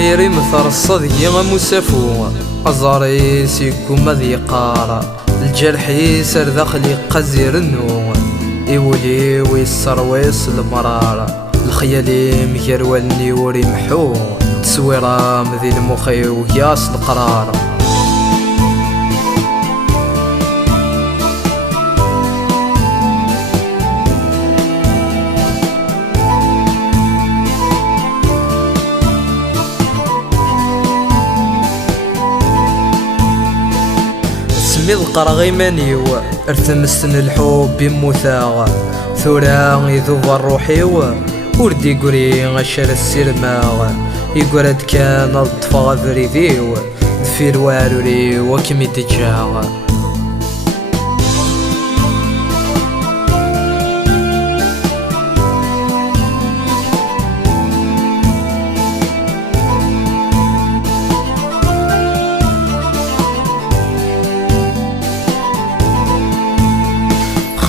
تايري مثرصد يا مسافو أزاري سيكم ذي قارا الجرحي سر داخلي قزير النوم يولي ويسرويس المرارة الخيالي مكروالني وري محو تصويرة مذي المخي وقياس القرار سمي القرغي مانيو ارتمسن الحب بموثاغ ثورا يذوب الروحيو وردي قري غشر السرماغ يقرد كان الطفا فريديو دفير واروري وكمي دجاغ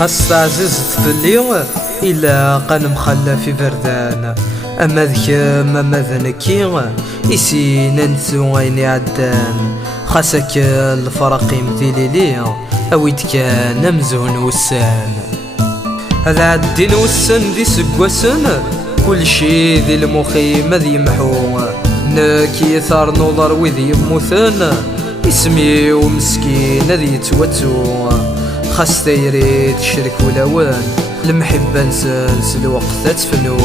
خاص عززت فلي إلا قان مخلى في بردان أما ذكم أما ذنكي إسينا نتسو غيني عدان خاصك الفرق مثيلي لي أويد كان مزون وسان هذا عدين وسان دي سقوسن كل شي ذي المخيمة ذي محو ناكي ثار نوضر وذي يموثن اسمي ومسكين ذي يتوتو خاص تايري تشرك ولوان المحبة نسلس الوقت تفنو